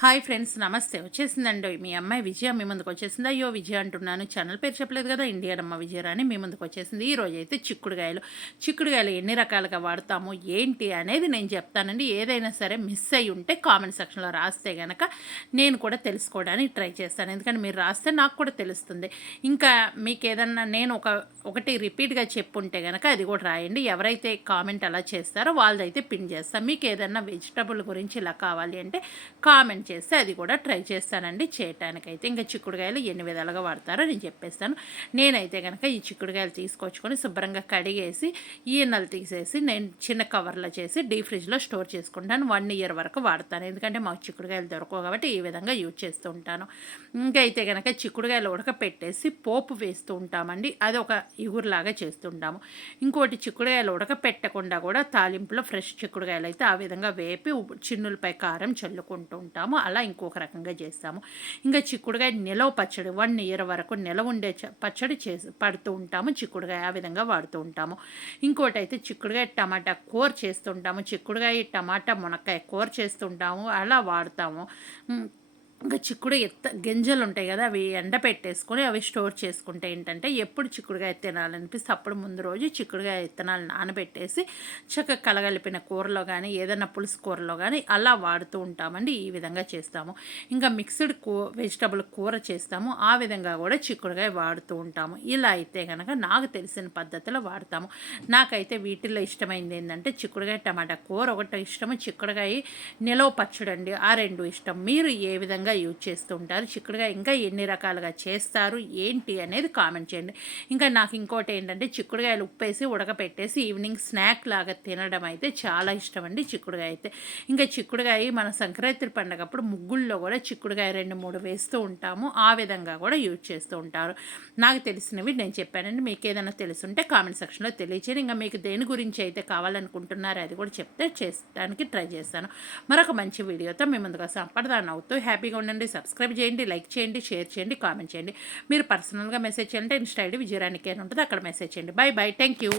Hi friends, నమస్తే. వచ్చేసిందండి మీ అమ్మాయి విజయ మీ ముందుకు వచ్చేసింది. అయ్యో విజయ అంటున్నాను, ఛానల్ పేరు చెప్పలేదు కదా, ఇండియన్ అమ్మ విజయరాణి మీ ముందుకు వచ్చేసింది. ఈరోజు అయితే చిక్కుడుగాయలు ఎన్ని రకాలుగా వాడతాము ఏంటి అనేది నేను చెప్తానండి. ఏదైనా సరే మిస్ అయ్యి ఉంటే కామెంట్ సెక్షన్లో రాస్తే కనుక నేను కూడా తెలుసుకోవడానికి ట్రై చేస్తాను. ఎందుకంటే మీరు రాస్తే నాకు కూడా తెలుస్తుంది. ఇంకా మీకు ఏదన్నా నేను ఒకటి రిపీట్గా చెప్పుంటే కనుక అది కూడా రాయండి. ఎవరైతే కామెంట్ అలా చేస్తారో వాళ్ళదైతే పిన్ చేస్తాను. మీకు ఏదన్నా వెజిటబుల్ గురించి ఇలా కావాలి అంటే కామెంట్ చేస్తే అది కూడా ట్రై చేస్తానండి చేయటానికైతే. ఇంకా చిక్కుడుకాయలు ఎన్ని విధాలుగా వాడతారో నేను చెప్పేస్తాను. నేనైతే కనుక ఈ చిక్కుడుకాయలు తీసుకొచ్చుకొని శుభ్రంగా కడిగేసి ఈనెలు తీసేసి నేను చిన్న కవర్లో చేసి డీప్ ఫ్రిడ్జ్లో స్టోర్ చేసుకుంటాను. 1 ఇయర్ వరకు వాడతాను. ఎందుకంటే మాకు చిక్కుడుకాయలు దొరకవు కాబట్టి ఈ విధంగా యూజ్ చేస్తూ ఉంటాను. ఇంకా అయితే కనుక చిక్కుడుకాయలు ఉడకపెట్టేసి పోపు వేస్తూ ఉంటామండి. అది ఒక ఇగురులాగా చేస్తుంటాము. ఇంకోటి చిక్కుడుకాయలు ఉడకపెట్టకుండా కూడా తాలింపులో ఫ్రెష్ చిక్కుడుకాయలు అయితే ఆ విధంగా వేపి చిన్నులపై కారం చల్లుకుంటూ ఉంటాము. అలా ఇంకొక రకంగా చేస్తాము. ఇంకా చిక్కుడుకాయ నిలవ పచ్చడి 1 ఇయర్ వరకు నిలవ ఉండే పచ్చడి పడుతూ ఉంటాము. చిక్కుడుకాయ ఆ విధంగా వాడుతూ ఉంటాము. ఇంకోటి అయితే చిక్కుడుకాయ టమాటా కూర చేస్తుంటాము. చిక్కుడుకాయ టమాటా మునక్కాయ కూర చేస్తుంటాము. అలా వాడతాము. ఇంకా గింజలు ఉంటాయి కదా, అవి ఎండపెట్టేసుకొని అవి స్టోర్ చేసుకుంటే ఏంటంటే ఎప్పుడు చిక్కుడుకాయ తినాలనిపిస్తే అప్పుడు ముందు రోజు చిక్కుడుకాయ విత్తనాలు నానబెట్టేసి చక్కగా కలగలిపిన కూరలో కానీ ఏదైనా పులుసు కూరలో కానీ అలా వాడుతూ ఉంటామండి. ఈ విధంగా చేస్తాము. ఇంకా మిక్స్డ్ వెజిటబుల్ కూర చేస్తాము. ఆ విధంగా కూడా చిక్కుడుకాయ వాడుతూ ఉంటాము. ఇలా అయితే కనుక నాకు తెలిసిన పద్ధతిలో వాడతాము. నాకైతే వీటిల్లో ఇష్టమైంది ఏంటంటే చిక్కుడుకాయ టమాటా కూర ఒకటి ఇష్టము, చిక్కుడుకాయ నిలవ పచ్చడి అండి ఆ 2 ఇష్టం. మీరు ఏ విధంగా యూజ్ చేస్తూ ఉంటారు, చిక్కుడుగా ఇంకా ఎన్ని రకాలుగా చేస్తారు ఏంటి అనేది కామెంట్ చేయండి. ఇంకా నాకు ఇంకోటి ఏంటంటే చిక్కుడుకాయలు ఉప్పేసి ఉడకపెట్టేసి ఈవినింగ్ స్నాక్ లాగా తినడం అయితే చాలా ఇష్టం అండి చిక్కుడుకాయ అయితే. ఇంకా చిక్కుడుకాయ మన సంక్రాంతి పండగప్పుడు ముగ్గుల్లో కూడా చిక్కుడుకాయ 2-3 వేస్తూ ఉంటాము. ఆ విధంగా కూడా యూజ్ చేస్తూ ఉంటారు. నాకు తెలిసినవి నేను చెప్పానండి. మీకు ఏదైనా తెలుసుంటే కామెంట్ సెక్షన్లో తెలియచేయండి. ఇంకా మీకు దేని గురించి అయితే కావాలనుకుంటున్నారో అది కూడా చెప్తే చేయడానికి ట్రై చేస్తాను. మరొక మంచి వీడియోతో మీ ముందుగా సంపడదాన్ని అవుతూ హ్యాపీగా ఉండండి. సబ్స్క్రైబ్ చేయండి, లైక్ చేయండి, షేర్ చేయండి, కామెంట్ చేయండి. మీరు పర్సనల్గా మెసేజ్ చేయాలంటే ఇన్స్టా ఐడి విజయరాణికి అని ఉంటుంది, అక్కడ మెసేజ్ చేయండి. By by, thank you.